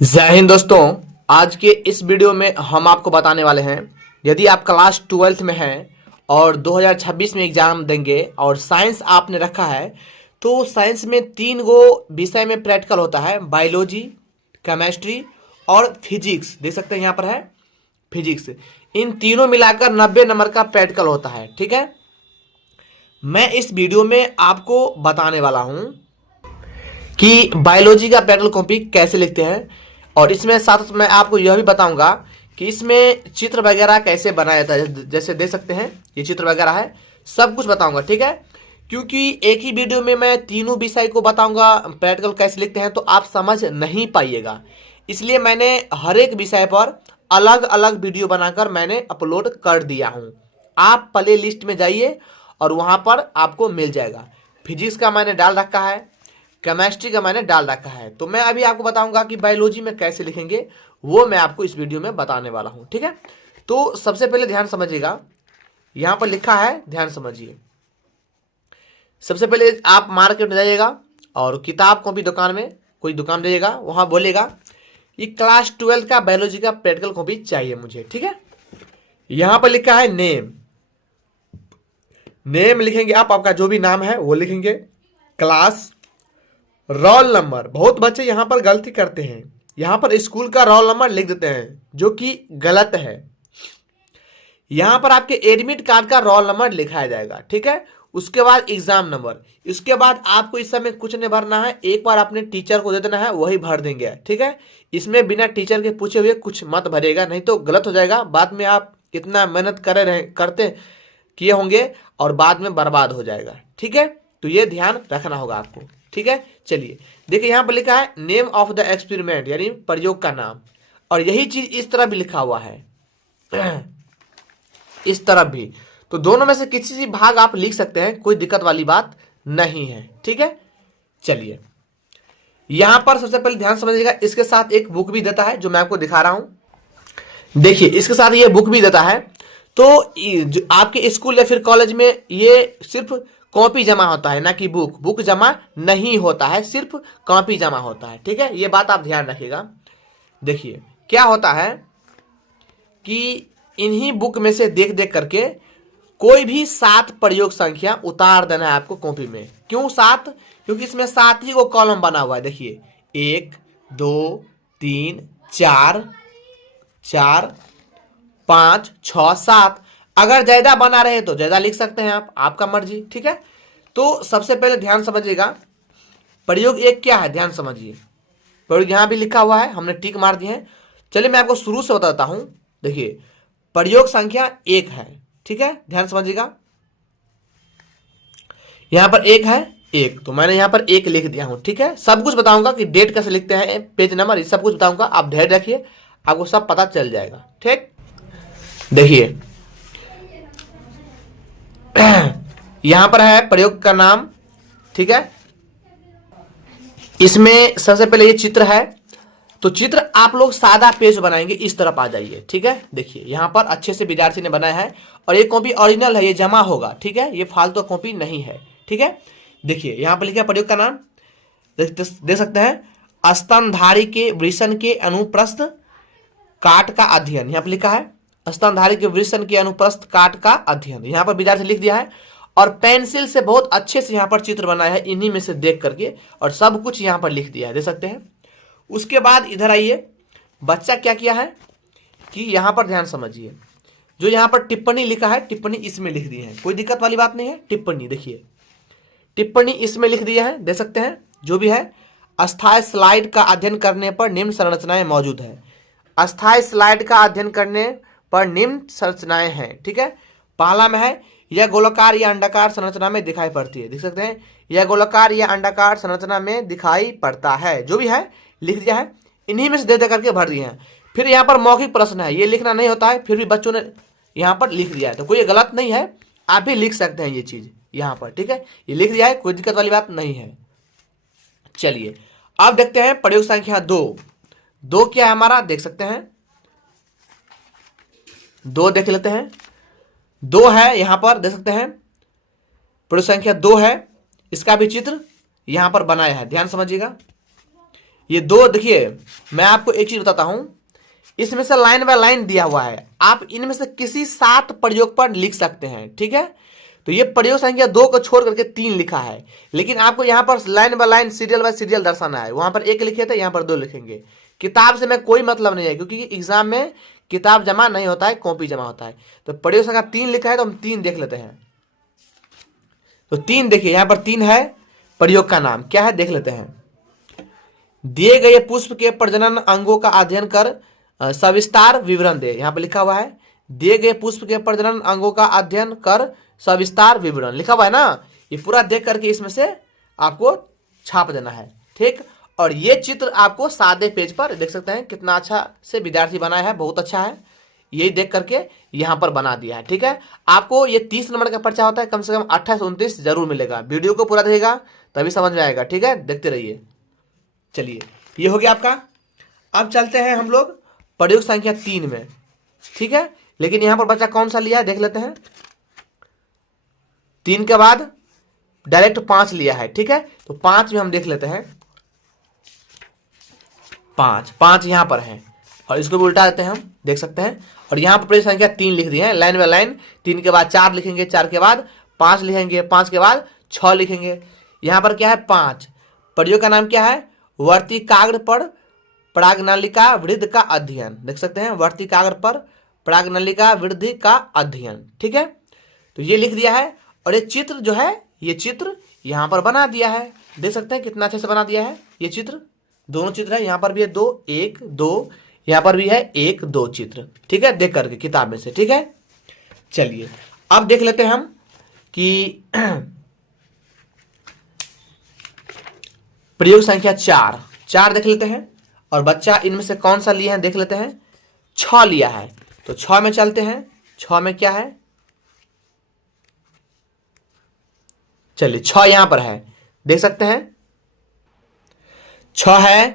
जय हिंद दोस्तों। आज के इस वीडियो में हम आपको बताने वाले हैं, यदि आप क्लास 12th में हैं और 2026 में एग्जाम देंगे और साइंस आपने रखा है, तो साइंस में 3 गो विषय में प्रैक्टिकल होता है, बायोलॉजी, केमिस्ट्री और फिजिक्स। देख सकते हैं यहाँ पर है फिजिक्स। इन तीनों मिलाकर 90 नंबर का प्रैक्टिकल होता है। ठीक है, मैं इस वीडियो में आपको बताने वाला हूं कि बायोलॉजी का प्रैक्टिकल कॉपी कैसे लिखते हैं, और इसमें साथ मैं आपको यह भी बताऊंगा कि इसमें चित्र वगैरह कैसे बनाया जाता है। जैसे देख सकते हैं ये चित्र वगैरह है, सब कुछ बताऊंगा। ठीक है, क्योंकि एक ही वीडियो में मैं तीनों विषय को बताऊंगा प्रैक्टिकल कैसे लिखते हैं, तो आप समझ नहीं पाइएगा। इसलिए मैंने हर एक विषय पर अलग अलग वीडियो बनाकर मैंने अपलोड कर दिया हूं। आप प्ले लिस्ट में जाइए और वहां पर आपको मिल जाएगा। फिजिक्स का मैंने डाल रखा है, केमिस्ट्री का मैंने डाल रखा है। तो मैं अभी आपको बताऊंगा कि बायोलॉजी में कैसे लिखेंगे, वो मैं आपको इस वीडियो में बताने वाला हूं। ठीक है, तो सबसे पहले ध्यान समझिएगा, यहां पर लिखा है, ध्यान समझिए। सबसे पहले आप मार्केट में जाइएगा और किताब कॉपी दुकान में कोई दुकान जाइएगा, वहां बोलेगा कि क्लास 12 का बायोलॉजी का प्रैक्टिकल कॉपी चाहिए मुझे। ठीक है, यहां पर लिखा है नेम। नेम लिखेंगे आप, आपका जो भी नाम है वो लिखेंगे, क्लास, रोल नंबर। बहुत बच्चे यहां पर गलती करते हैं, यहां पर स्कूल का रोल नंबर लिख देते हैं, जो कि गलत है। यहां पर आपके एडमिट कार्ड का रोल नंबर लिखाया जाएगा। ठीक है, उसके बाद एग्जाम नंबर। इसके बाद आपको इस समय कुछ नहीं भरना है, एक बार अपने टीचर को दे देना है, वही भर देंगे। ठीक है, इसमें बिना टीचर के पूछे हुए कुछ मत भरेगा, नहीं तो गलत हो जाएगा। बाद में आप इतना मेहनत करते किए होंगे और बाद में बर्बाद हो जाएगा। ठीक है, तो ये ध्यान रखना होगा आपको। ठीक है, चलिए देखिए यहां पर लिखा है नेम ऑफ द एक्सपेरिमेंट, यानी प्रयोग का नाम। और यही चीज इस तरह भी लिखा हुआ है, इस तरफ भी। तो दोनों में से किसी भी भाग आप लिख सकते हैं, कोई दिक्कत वाली बात नहीं है। ठीक है, चलिए यहां पर सबसे पहले ध्यान समझिएगा, इसके साथ एक बुक भी देता है जो मैं आपको दिखा रहा हूं। देखिए इसके साथ ये बुक भी देता है। तो आपके स्कूल या फिर कॉलेज में ये सिर्फ कॉपी जमा होता है, ना कि बुक जमा नहीं होता है, सिर्फ कॉपी जमा होता है। ठीक है, ये बात आप ध्यान रखिएगा। देखिए क्या होता है कि इन्हीं बुक में से देख देख करके कोई भी 7 प्रयोग संख्या उतार देना है आपको कॉपी में। क्यों 7? क्योंकि इसमें 7 ही को कॉलम बना हुआ है। देखिए 1 2 3 4 4 5 6 7। अगर ज्यादा बना रहे तो ज्यादा लिख सकते हैं आप, आपका मर्जी। ठीक है, तो सबसे पहले ध्यान समझिएगा, प्रयोग 1 क्या है, ध्यान समझिए। प्रयोग यहां भी लिखा हुआ है, हमने टिक मार दिए हैं। चलिए मैं आपको शुरू से बताता हूं। देखिए प्रयोग संख्या 1 है। ठीक है, ध्यान समझिएगा, यहां पर 1 है, 1, तो मैंने यहां पर 1 लिख दिया हूं। ठीक है, सब कुछ बताऊंगा कि डेट कैसे लिखते हैं, पेज नंबर, ये सब कुछ बताऊंगा, आप धैर्य रखिए, आपको सब पता चल जाएगा। ठीक, देखिए यहां पर है प्रयोग का नाम। ठीक है, इसमें सबसे पहले ये चित्र है, तो चित्र आप लोग सादा पेज बनाएंगे, इस तरफ आ जाइए। ठीक है, देखिए यहां पर अच्छे से विद्यार्थी ने बनाया है, और ये कॉपी ओरिजिनल है, ये जमा होगा। ठीक है, ये फालतू कॉपी नहीं है। ठीक है, देखिए यहां पर लिखा प्रयोग का नाम, देख सकते हैं, स्तनधारी के वृषण के अनुप्रस्थ काट का अध्ययन। यहां पर लिखा है स्तनधारी के वृषण के अनुप्रस्थ काट का अध्ययन, यहां पर विद्यार्थी लिख दिया है, और पेंसिल से बहुत अच्छे से यहां पर चित्र बनाया है, इन्हीं में से देख करके, और सब कुछ यहां पर लिख दिया है, देख सकते हैं। उसके बाद इधर आइए, बच्चा क्या किया है कि यहां पर ध्यान समझिए, जो यहां पर टिप्पणी लिखा है, टिप्पणी इसमें लिख दी है, कोई दिक्कत वाली बात नहीं है। टिप्पणी देखिए, टिप्पणी इसमें लिख दिया है, देख सकते हैं, जो भी है। अस्थायी स्लाइड का अध्ययन करने पर निम्न संरचनाएं मौजूद है। अस्थायी स्लाइड का अध्ययन करने पर निम्न संरचनाएं हैं। ठीक है, पहला में है यह गोलाकार या अंडाकार संरचना में दिखाई पड़ती है, देख सकते हैं, यह गोलाकार या अंडाकार संरचना में दिखाई पड़ता है, जो भी है लिख दिया है, इन्हीं में से दे दे करके भर दिए हैं। फिर यहाँ पर मौखिक प्रश्न है, ये लिखना नहीं होता है, फिर भी बच्चों ने यहाँ पर लिख दिया है, तो कोई गलत नहीं है, आप भी लिख सकते हैं ये चीज यहाँ पर। ठीक है, ये लिख दिया है, कोई दिक्कत वाली बात नहीं है। चलिए अब देखते हैं प्रयोग संख्या 2 क्या है हमारा, देख सकते हैं, 2 देख लेते हैं। 2 है, यहां पर देख सकते हैं, प्रयोग संख्या 2 है, इसका भी चित्र यहां पर बनाया है, ध्यान समझिएगा। ये दो देखिए, मैं आपको एक चीज बताता हूं, इसमें से लाइन बाय लाइन दिया हुआ है, आप इनमें से किसी 7 प्रयोग पर लिख सकते हैं, ठीक है। तो ये प्रयोग संख्या 2 को छोड़ करके 3 लिखा है, लेकिन आपको यहां पर line by line serial bye serial दर्शाना है। वहां पर 1 लिखे थे, यहां पर 2 लिखेंगे। किताब से मैं कोई मतलब नहीं है, क्योंकि एग्जाम में किताब जमा नहीं होता है, कॉपी जमा होता है। तो प्रयोग संख्या 3 लिखा है, तो हम 3 देख लेते हैं। तो 3 देखिए, यहां पर 3 है, प्रयोग का नाम क्या है देख लेते हैं। दिए गए पुष्प के प्रजनन अंगों का अध्ययन कर सविस्तार विवरण दे। यहां पर लिखा हुआ है दिए गए पुष्प के प्रजनन अंगों का अध्ययन कर सविस्तार विवरण, लिखा हुआ है ना। ये पूरा देख करके इसमें से आपको छाप देना है, ठीक। और ये चित्र आपको सादे पेज पर देख सकते हैं, कितना अच्छा से विद्यार्थी बनाया है, बहुत अच्छा है। यही देख करके यहां पर बना दिया है, ठीक है। आपको ये 30 नंबर का पर्चा होता है, कम से कम 28-29 जरूर मिलेगा। वीडियो को पूरा देखिएगा तभी समझ में आएगा, ठीक है, देखते रहिए। चलिए, ये हो गया आपका। अब चलते हैं हम लोग प्रयोग संख्या 3 में, ठीक है। लेकिन यहां पर बच्चा कौन सा लिया है देख लेते हैं। 3 के बाद डायरेक्ट 5 लिया है, ठीक है। तो 5 में हम देख लेते हैं। 5 यहां पर है, और इसको भी उल्टा देते हैं हम, देख सकते हैं। और यहां पर प्रयोग संख्या 3 लिख दी है लाइन बाय लाइन। 3 के बाद 4 लिखेंगे, 4 के बाद 5 लिखेंगे, 5 के बाद 6 लिखेंगे। यहां पर क्या है 5, प्रयोग का नाम क्या है, वर्तिकाग्र पर परागनलिका वृद्धि का अध्ययन, देख सकते हैं, वर्तिकाग्र पर परागनलिका वृद्धि का अध्ययन, ठीक है। तो ये लिख दिया है। और ये चित्र जो है, ये चित्र यहां पर बना दिया है, देख सकते हैं कितना अच्छे से बना दिया है। ये चित्र, दोनों चित्र है, यहां पर भी है 2 1 2, यहां पर भी है 1 2 चित्र, ठीक है, देख करके किताब में से, ठीक है। चलिए, अब देख लेते हैं हम कि प्रयोग संख्या 4 देख लेते हैं। और बच्चा इनमें से कौन सा लिया है देख लेते हैं। 6 लिया है, तो 6 में चलते हैं। 6 में क्या है, चलिए 6 यहां पर है, देख सकते हैं। 6 है,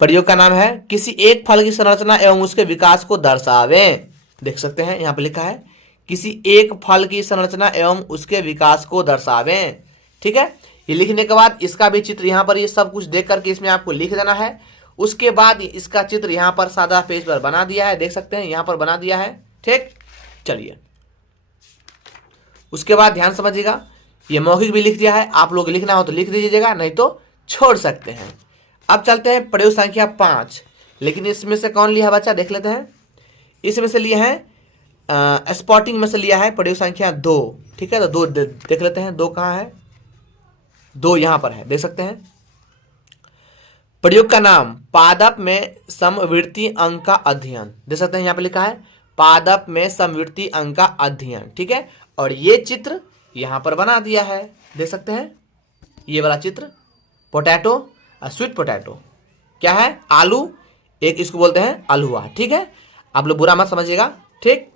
प्रयोग का नाम है किसी एक फल की संरचना एवं उसके विकास को दर्शावें, देख सकते हैं यहां पर लिखा है किसी एक फल की संरचना एवं उसके विकास को दर्शावें, ठीक है। ये लिखने के बाद इसका भी चित्र यहां पर, ये सब कुछ देख करके इसमें आपको लिख देना है। उसके बाद इसका चित्र यहां पर सादा पेज पर बना दिया है, देख सकते हैं यहां पर बना दिया है, ठीक। चलिए, उसके बाद ध्यान समझिएगा, ये मौखिक भी लिख दिया है, आप लोग लिखना हो तो लिख दीजिएगा, नहीं तो छोड़ सकते हैं। अब चलते हैं प्रयोग संख्या 5, लेकिन इसमें से कौन लिया है बच्चा देख लेते हैं। इसमें से लिया है स्पॉटिंग में से लिया है प्रयोग संख्या 2, ठीक है। तो 2 देख लेते हैं, 2 कहाँ है, 2 यहां पर है, देख सकते हैं। प्रयोग का नाम पादप में समवृत्ति अंग का अध्ययन, देख सकते हैं यहां पर लिखा है पादप में समवृत्ति अंग का अध्ययन, ठीक है। और ये चित्र यहां पर बना दिया है, देख सकते हैं, ये वाला चित्र, पोटैटो, स्वीट पोटैटो क्या है, आलू, एक इसको बोलते हैं अलहुआ, ठीक है। आप लोग बुरा मत समझिएगा, ठीक।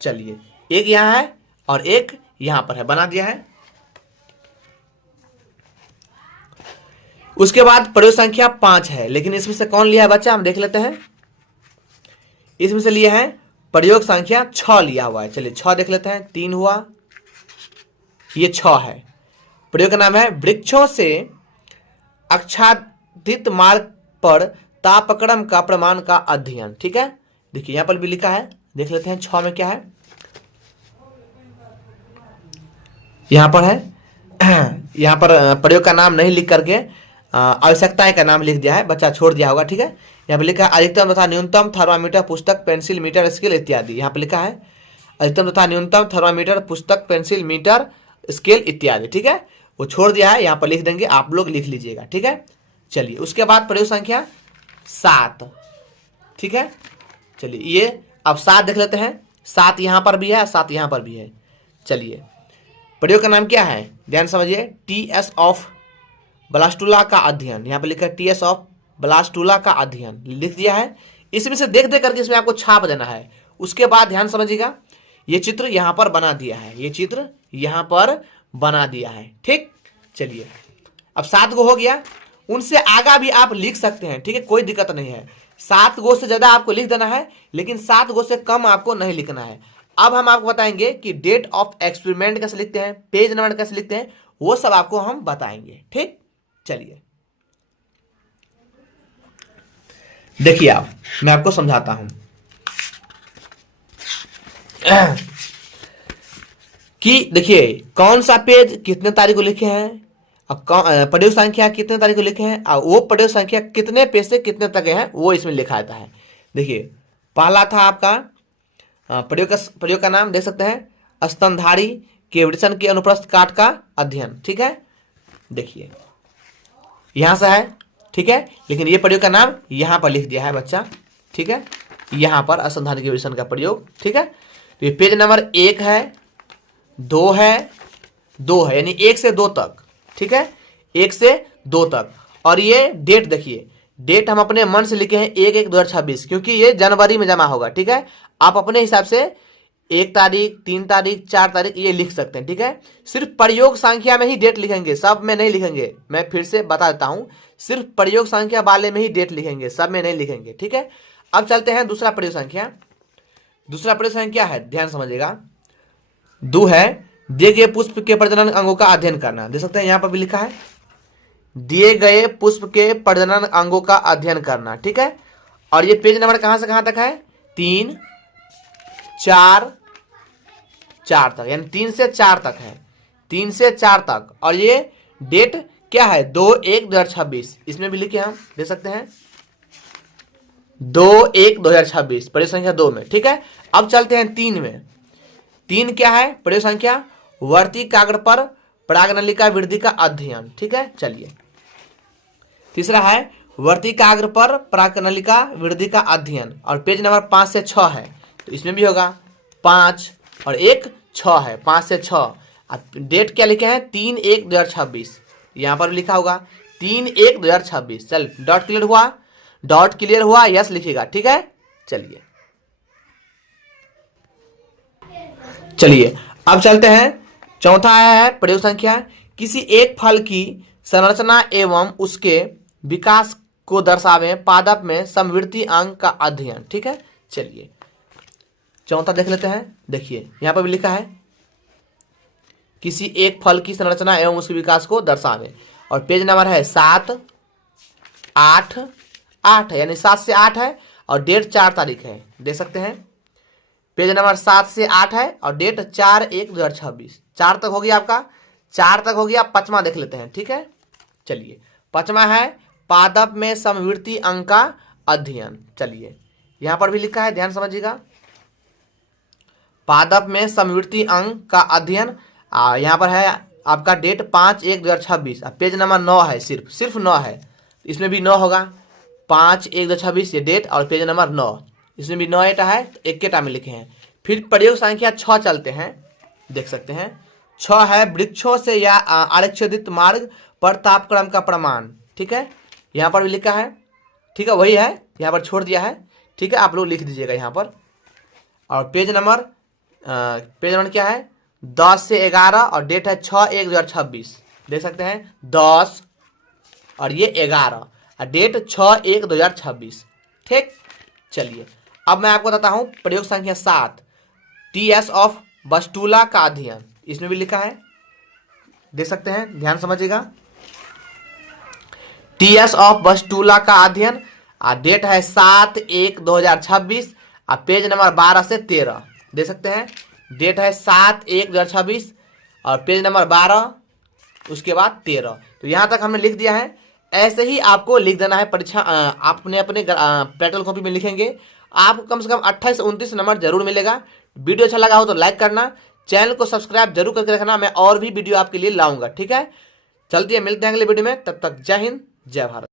चलिए, एक यहां है और एक यहां पर है, बना दिया है। उसके बाद प्रयोग संख्या 5 है, लेकिन इसमें से कौन लिया है बच्चा हम देख लेते हैं। इसमें से लिया है प्रयोग संख्या 6 लिया हुआ है। चलिए 6 देख लेते हैं, 3 हुआ, ये 6 है। प्रयोग का नाम है वृक्षों से आच्छादित मार्ग पर तापक्रम का प्रमाण का अध्ययन, ठीक है। देखिए यहां पर भी लिखा है, देख लेते हैं 6 में क्या है, यहां पर है यहां पर प्रयोग का नाम नहीं लिख करके आवश्यकताएं का नाम लिख दिया है, बच्चा छोड़ दिया होगा, ठीक है। यहाँ पे लिखा है अधिकतम तथा न्यूनतम थर्मामीटर, पुस्तक, पेंसिल, मीटर, स्केल इत्यादि। यहाँ पे लिखा है अधिकतम तथा न्यूनतम थर्मामीटर, पुस्तक, पेंसिल, मीटर, स्केल इत्यादि, ठीक है। वो छोड़ दिया है, यहाँ पर लिख देंगे, आप लोग लिख लीजिएगा, ठीक है। चलिए, उसके बाद प्रयोग संख्या 7, ठीक है। चलिए, ये अब 7 देख लेते हैं। 7 यहाँ पर भी है, 7 यहाँ पर भी है। चलिए, प्रयोग का नाम क्या है ध्यान समझिए, टीएस ऑफ ब्लास्टुला का अध्ययन। यहाँ पे लिखा है टीएस ऑफ ब्लास्टुला का अध्ययन, लिख दिया है। इसमें से देख करके इसमें आपको छाप देना है। उसके बाद ध्यान समझिएगा, ये चित्र यहाँ पर बना दिया है, ये चित्र यहाँ पर बना दिया है, ठीक। चलिए, अब 7 गो हो गया, उनसे आगा भी आप लिख सकते हैं, ठीक है, कोई दिक्कत नहीं है। 7 गो से ज्यादा आपको लिख देना है, लेकिन 7 गो से कम आपको नहीं लिखना है। अब हम आपको बताएंगे कि डेट ऑफ एक्सपेरिमेंट कैसे लिखते हैं, पेज नंबर कैसे लिखते हैं, वो सब आपको हम बताएंगे, ठीक। चलिए, देखिए आप, मैं आपको समझाता हूं कि देखिए कौन सा पेज कितने तारीख को लिखे हैं और प्रयोग संख्या कितने तारीख को लिखे हैं और वो प्रयोग संख्या कितने पेज से कितने तक है वो इसमें लिखा आता है। देखिए पहला था आपका प्रयोग का नाम देख सकते हैं, स्तनधारी के वृषण के अनुप्रस्थ काट का अध्ययन। ठीक है, देखिए यहां से है, ठीक है, लेकिन ये प्रयोग का नाम यहां पर लिख दिया है बच्चा। ठीक है, यहां पर स्तनधारी के वृषण का प्रयोग। ठीक है, तो ये पेज नंबर 1 है, 2 है, 2 है, यानी 1 से 2 तक। ठीक है, 1 से 2 तक। और ये डेट देखिए, डेट हम अपने मन से लिखे हैं 1/1/2026, क्योंकि ये जनवरी में जमा होगा। ठीक है, आप अपने हिसाब से 1 तारीख, 3 तारीख, 4 तारीख ये लिख सकते हैं। ठीक है, सिर्फ प्रयोग संख्या में ही डेट लिखेंगे, सब में नहीं लिखेंगे। मैं फिर से बता देता हूं, सिर्फ प्रयोग संख्या वाले में ही डेट लिखेंगे, सब में नहीं लिखेंगे। ठीक है, अब चलते हैं दूसरा प्रयोग संख्या। दूसरा प्रयोग संख्या है, ध्यान समझिएगा, 2 है, दिए गए पुष्प के प्रजनन अंगों का अध्ययन करना। देख सकते हैं यहां पर भी लिखा है, दिए गए पुष्प के प्रजनन अंगों का अध्ययन करना। ठीक है, और ये पेज नंबर कहां से कहां तक है, 3, 4 तक, यानी 3 से 4 तक है, 3 से 4 तक। और ये डेट क्या है, 2/1/2026, इसमें भी लिखे हम देख सकते हैं 2/1/2026 प्रयोग संख्या 2 में। ठीक है, अब चलते हैं 3 में। 3 क्या है, प्रयोग संख्या वर्तिकाग्र पर परागनलिका वृद्धि का अध्ययन। ठीक है, चलिए तीसरा है वर्तिकाग्र पर परागनलिका वृद्धि का अध्ययन, और पेज नंबर 5 से 6 है, तो इसमें भी होगा 5 और 1 6 है, 5 से 6। डेट क्या लिखे हैं, 3/1/2026, यहां पर भी लिखा होगा 3/1/2026। चल डॉट क्लियर हुआ, डॉट क्लियर हुआ, यस लिखिएगा। ठीक है, चलिए अब चलते हैं, चौथा आया है प्रयोग संख्या, किसी एक फल की संरचना एवं उसके विकास को दर्शावे पादप में समवृद्धि अंग का अध्ययन। ठीक है, चलिए चौथा देख लेते हैं। देखिए यहां पर भी लिखा है किसी एक फल की संरचना एवं उसके विकास को दर्शावे, और पेज नंबर है 7, 8 है, यानी 7 से 8 है, और डेट 4 तारीख है। देख सकते हैं पेज नंबर 7 से 8 है और डेट 4/1/2026, 4 तक हो गया आपका, 4 तक हो गया। 5वां देख लेते हैं। ठीक है, चलिए 5वां है पादप में समवृद्धि अंग का अध्ययन। चलिए यहां पर भी लिखा है, ध्यान समझिएगा, पादप में समवृद्धि अंग का अध्ययन। यहां पर है आपका डेट 5/1/2026, पेज नंबर 9 है, सिर्फ 9 है, इसमें भी 9 होगा, 5/1/2026 ये डेट, और पेज नंबर 9, इसमें भी 9 एटा है, तो एक केटा में लिखे हैं। फिर प्रयोग संख्या 6 चलते हैं, देख सकते हैं 6 है वृक्षों से या आरक्षित मार्ग पर तापक्रम का प्रमाण। ठीक है, यहाँ पर भी लिखा है, ठीक है, वही है, यहाँ पर छोड़ दिया है। ठीक है, आप लोग लिख दीजिएगा यहाँ पर। और पेज नंबर क्या है, 10 से 11, और डेट है 6/1/2026, देख सकते हैं 10 और ये 11, और डेट 6/1/2026। ठीक, चलिए अब मैं आपको बताता हूं प्रयोग संख्या 7, टीएस ऑफ बस्टुला का अध्ययन, इसमें भी लिखा है, देख सकते हैं, ध्यान समझिएगा, टीएस ऑफ बस्टुला का अध्ययन, डेट है 7/1/2026, पेज नंबर 12 से 13, देख सकते हैं, डेट है 7/1/2026 और पेज नंबर 12, उसके बाद 13। तो यहां तक हमने लिख दिया है। ऐसे ही आपको लिख देना है, परीक्षा आपने अपने प्रैक्टिकल कॉपी में लिखेंगे, आपको कम से कम 28 से 29 नंबर जरूर मिलेगा। वीडियो अच्छा लगा हो तो लाइक करना, चैनल को सब्सक्राइब जरूर करके रखना, मैं और भी वीडियो आपके लिए लाऊंगा। ठीक है, चलते हैं, मिलते हैं अगले वीडियो में, तब तक जय हिंद, जय भारत।